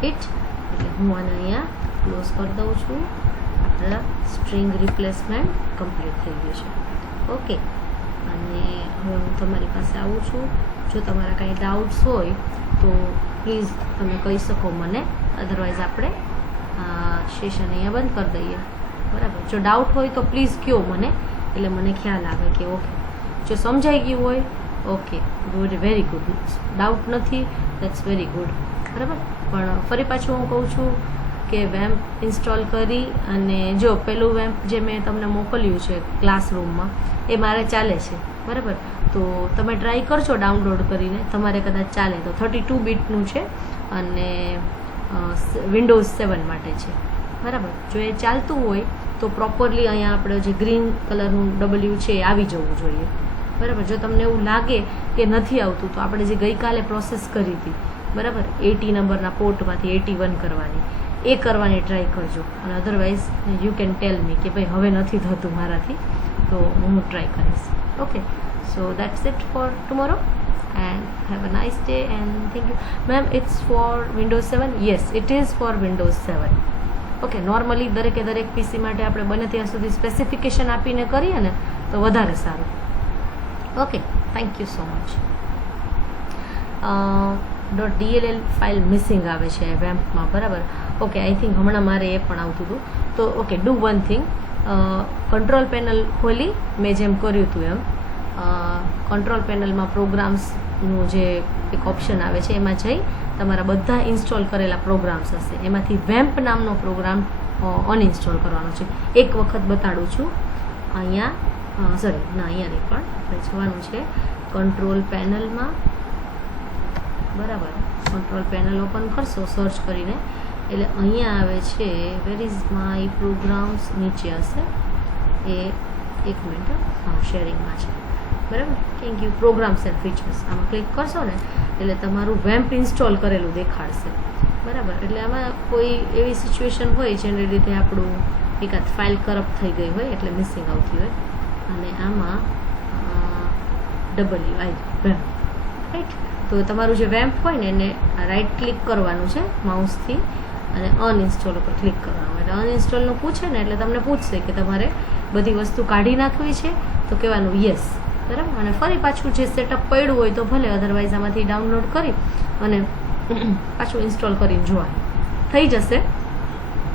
it. એટલે હું આને અહીંયા ક્લોઝ કરી દઉં છું. આપણા સ્ટ્રિંગ રિપ્લેસમેન્ટ કમ્પ્લીટ થઈ ગયું છે. ઓકે, અને હવે હું તમારી પાસે આવું છું. જો તમારા કાંઈ ડાઉટ્સ હોય તો પ્લીઝ તમે કહી શકો મને, અધરવાઇઝ આપણે સેશન અહીંયા બંધ કરી દઈએ. બરાબર. જો ડાઉટ હોય તો પ્લીઝ કહો મને, એટલે મને ખ્યાલ આવે કે ઓકે જો સમજાઈ ગયું હોય okay good, very good. Doubt નથી દેટ્સ વેરી ગુડ. બરાબર. પણ ફરી પાછું હું કહું છું કે વેમ્પ ઇન્સ્ટોલ કરી અને જો પેલું વેમ્પ જે મેં તમને મોકલ્યું છે ક્લાસરૂમમાં એ મારે ચાલે છે. બરાબર. તો તમે ટ્રાય કરજો ડાઉનલોડ કરીને, તમારે કદાચ ચાલે તો. 32 બીટનું છે અને વિન્ડોઝ 7 માટે છે. બરાબર. જો એ ચાલતું હોય તો પ્રોપરલી અહીંયા આપણે જે ગ્રીન કલરનું ડબલ્યુ છે એ આવી જવું જોઈએ. બરાબર. જો તમને એવું લાગે કે નથી આવતું તો આપણે જે ગઈકાલે પ્રોસેસ કરી હતી, બરાબર, 80 નંબરના પોર્ટમાંથી 81 કરવાની, એ કરવાની ટ્રાય કરજો. અને અધરવાઇઝ યુ કેન ટેલ મી કે ભાઈ હવે નથી થતું મારાથી, તો હું ટ્રાય કરીશ. Okay, so that's it for tomorrow and have a nice day and thank you. Ma'am, it's for Windows 7? Yes, it is for Windows 7. Okay, normally દરેક પીસી માટે આપણે બને ત્યાં સુધી સ્પેસિફિકેશન આપીને કરીએ ને તો વધારે સારું. Okay, thank you so much. .dll file missing આવે છે વેમ્પમાં. બરાબર. ઓકે, આઈ થિંક હમણાં મારે એ પણ આવતું હતું. તો okay, do one thing, control panel ખોલી મેં જેમ કર્યું હતું એમ કંટ્રોલ પેનલમાં પ્રોગ્રામ્સનું જે એક ઓપ્શન આવે છે એમાં જઈ તમારા બધા ઇન્સ્ટોલ કરેલા પ્રોગ્રામ્સ હશે એમાંથી વેમ્પ નામનો પ્રોગ્રામ અનઇન્સ્ટોલ કરવાનો છે. એક વખત બતાડું છું. અહીંયા અહીંયા નહીં પણ જવાનું છે કંટ્રોલ પેનલમાં. બરાબર. કંટ્રોલ પેનલ ઓપન કરશો સર્ચ કરીને એટલે અહીંયા આવે છે વેર ઇઝ માય પ્રોગ્રામ્સ, નીચે હશે એ. એક મિનિટ, હા, શેરિંગમાં છે. બરાબર. Thank you. Programs and features આમાં ક્લિક કરશો ને એટલે તમારું વેમ્પ ઇન્સ્ટોલ કરેલું દેખાડશે. બરાબર. એટલે આમાં કોઈ એવી સિચ્યુએશન હોય જેને લીધે આપણું એકાદ ફાઇલ કરપ્ટ થઈ ગઈ હોય એટલે મિસિંગ આવતી હોય અને આમાં ડબલ્યુ આવી વેમ્પ, રાઈટ. તો તમારું જે વેમ્પ હોય ને એને રાઈટ ક્લિક કરવાનું છે માઉસથી અને અનઇન્સ્ટોલ ઉપર ક્લિક કરવાનું. એટલે અનઇન્સ્ટોલનું પૂછે ને એટલે તમને પૂછશે કે તમારે બધી વસ્તુ કાઢી નાખવી છે તો કહેવાનું યસ. બરાબર. અને ફરી પાછું જે સેટઅપ પડ્યું હોય તો ભલે, અધરવાઇઝ આમાંથી ડાઉનલોડ કરી અને પાછું ઇન્સ્ટોલ કરીને જોવાનું થઈ જશે.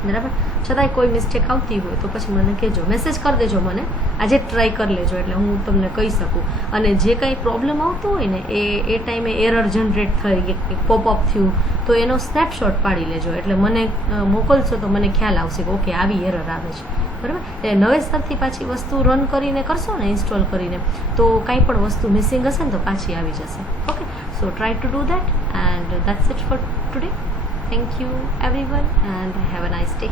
બરાબર. છતાંય કોઈ મિસ્ટેક આવતી હોય તો પછી મને કહેજો, મેસેજ કરી દેજો મને, આજે ટ્રાય કરી લેજો એટલે હું તમને કહી શકું. અને જે કંઈ પ્રોબ્લેમ આવતો હોય ને એ ટાઈમે એરર જનરેટ થઈ કે પોપઅપ થયું તો એનો સ્નેપશોટ પાડી લેજો એટલે મને મોકલશો તો મને ખ્યાલ આવશે કે ઓકે આવી એરર આવે છે. બરાબર. એટલે નવેસરથી પાછી વસ્તુ રન કરીને કરશો ને ઇન્સ્ટોલ કરીને તો કાંઈ પણ વસ્તુ મિસિંગ હશે ને તો પાછી આવી જશે. Okay, so try to do that and that's it four today. Thank you everyone and have a nice day.